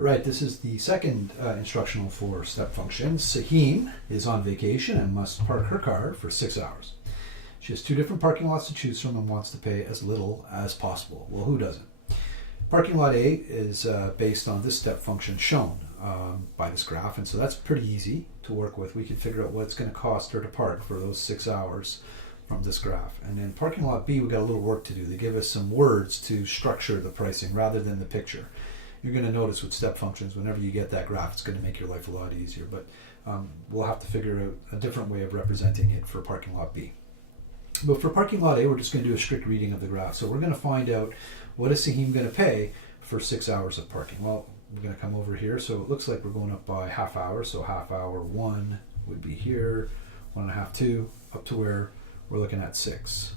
Right, this is the second instructional for step functions. Sahim is on vacation and must park her car for 6 hours. She has 2 different parking lots to choose from and wants to pay as little as possible. Well, who doesn't? Parking lot A is based on this step function shown by this graph, and so that's pretty easy to work with. We can figure out what it's going to cost her to park for those 6 hours from this graph. And then parking lot B, we've got a little work to do. They give us some words to structure the pricing rather than the picture. You're going to notice with step functions, whenever you get that graph, it's going to make your life a lot easier. But we'll have to figure out a different way of representing it for parking lot B. But for parking lot A, we're just going to do a strict reading of the graph. So we're going to find out what is Sahim going to pay for 6 hours of parking. Well, we're going to come over here. So it looks like we're going up by half hour. So half hour 1 would be here, 1.5, 2, up to where we're looking at 6.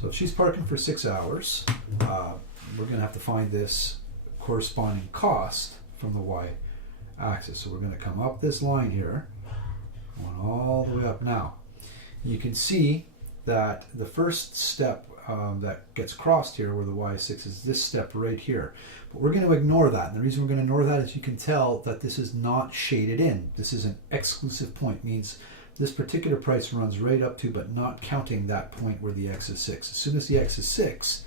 So if she's parking for 6 hours, we're going to have to find this corresponding cost from the y-axis. So we're going to come up this line here, going all the way up. Now, you can see that the first step that gets crossed here where the y6 is this step right here. But we're going to ignore that. And the reason we're going to ignore that is you can tell that this is not shaded in. This is an exclusive point. Means this particular price runs right up to but not counting that point where the x is 6. As soon as the x is 6,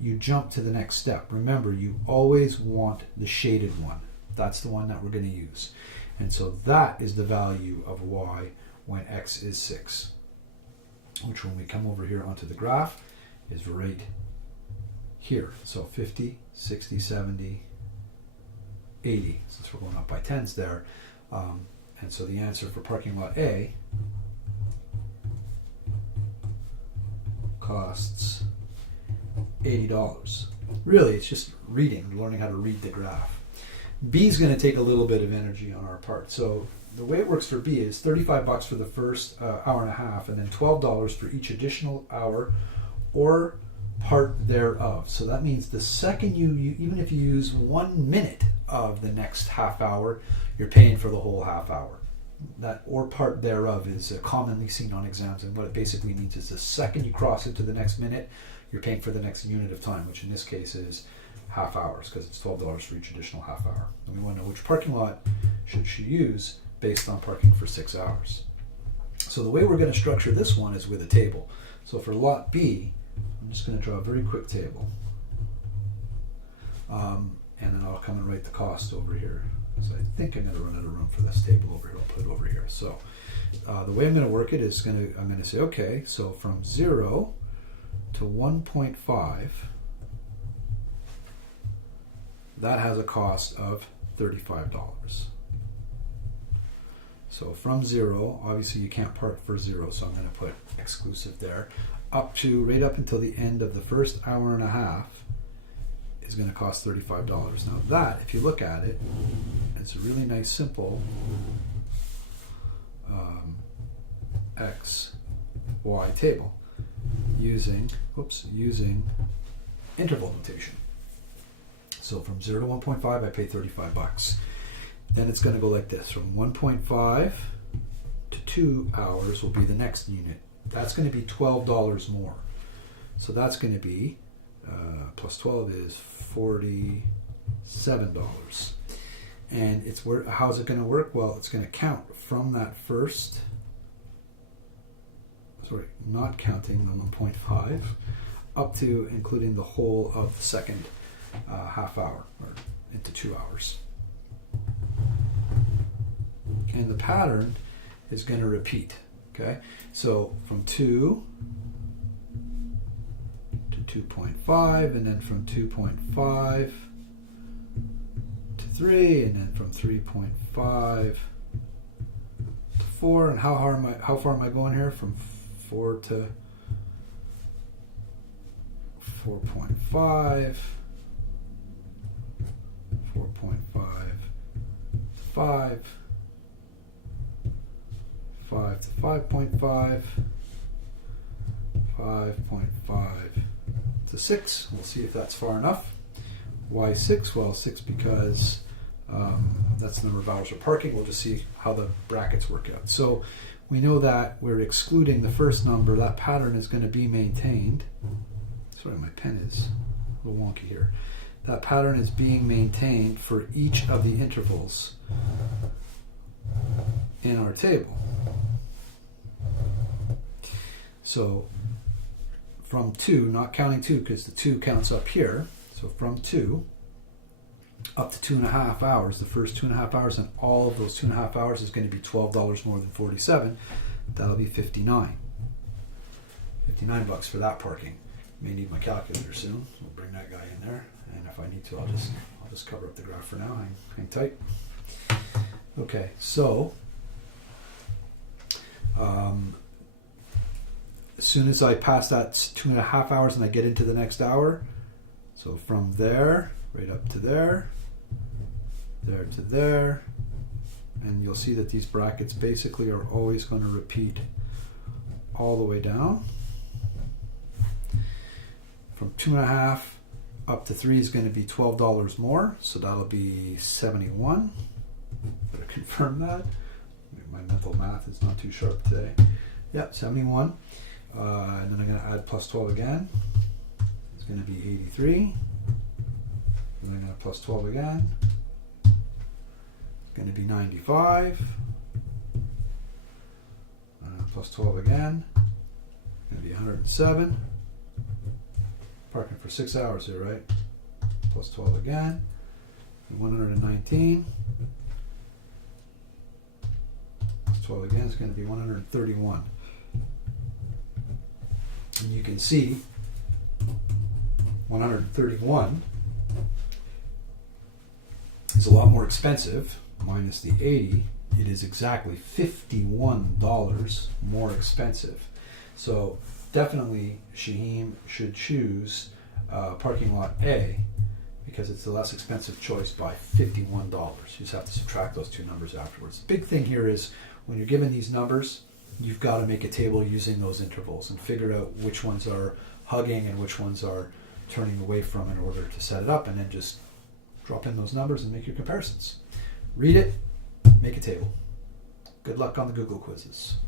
you jump to the next step. Remember, you always want the shaded one. That's the one that we're going to use. And so that is the value of y when x is 6. Which when we come over here onto the graph is right here. So 50, 60, 70, 80, since we're going up by tens there. And so the answer for parking lot A costs $80. Really, it's just reading, learning how to read the graph. B is going to take a little bit of energy on our part. So the way it works for B is $35 for the first hour and a half, and then $12 for each additional hour or part thereof. So that means the second you even if you use 1 minute of the next half hour, you're paying for the whole half hour. That or part thereof is commonly seen on exams, and what it basically means is the second you cross into the next minute, you're paying for the next unit of time, which in this case is half hours, because it's $12 for each additional half hour. And we want to know which parking lot should she use based on parking for 6 hours. So the way we're going to structure this one is with a table. So for lot B, I'm just going to draw a very quick table. And then I'll come and write the cost over here. So I think I'm going to run out of room for this table over here. I'll put it over here. So the way I'm going to work it is I'm going to say, okay, so from 0 to 1.5, that has a cost of $35. So from 0, obviously you can't park for 0, so I'm going to put exclusive there, up to right up until the end of the first hour and a half is going to cost $35. Now that, if you look at it, it's a really nice simple x, y table using interval notation. So from 0 to 1.5, I pay $35. Then it's going to go like this. From 1.5 to 2 hours will be the next unit. That's going to be $12 more. So that's going to be, plus 12 is $47. And how's it going to work? Well, it's going to count from that first, not counting the 1.5, up to including the whole of the second half hour, or into 2 hours. And the pattern is going to repeat. Okay, so from 2 to 2.5, and then from 2.5 to 3, and then from 3.5 to 4. And how far am I going here? From 4 to 4.5, 4.5, 5. 5 to 5.5, 5.5 to 6. We'll see if that's far enough. Why 6? Well, 6 because that's the number of hours we're parking. We'll just see how the brackets work out. So we know that we're excluding the first number. That pattern is going to be maintained. Sorry, my pen is a little wonky here. that pattern is being maintained for each of the intervals in our table. So from 2, not counting 2 because the 2 counts up here, so from 2 up to 2.5 hours, the first 2.5 hours, and all of those 2.5 hours is going to be $12 more than 47. That'll be 59. 59 bucks for that parking. May need my calculator soon. We'll bring that guy in there, and if I need to, I'll just cover up the graph for now. Hang tight. Okay, so as soon as I pass that 2.5 hours and I get into the next hour, so from there right up to there, there to there, and you'll see that these brackets basically are always going to repeat all the way down. From 2.5 up to 3 is going to be $12 more, so that'll be 71. Better confirm that. My mental math is not too sharp today. Yeah, 71. And then I'm going to add plus 12 again. It's going to be 83. And then I'm going to plus 12 again. It's going to be 95. Plus 12 again. It's going to be 107. Parking for 6 hours here, right? Plus 12 again. 119. Plus 12 again is going to be 131. And you can see 131 is a lot more expensive, minus the 80. It is exactly $51 more expensive. So definitely Shaheen should choose parking lot A because it's the less expensive choice by $51. You just have to subtract those two numbers afterwards. The big thing here is when you're given these numbers, you've got to make a table using those intervals and figure out which ones are hugging and which ones are turning away from in order to set it up, and then just drop in those numbers and make your comparisons. Read it, make a table. Good luck on the Google quizzes.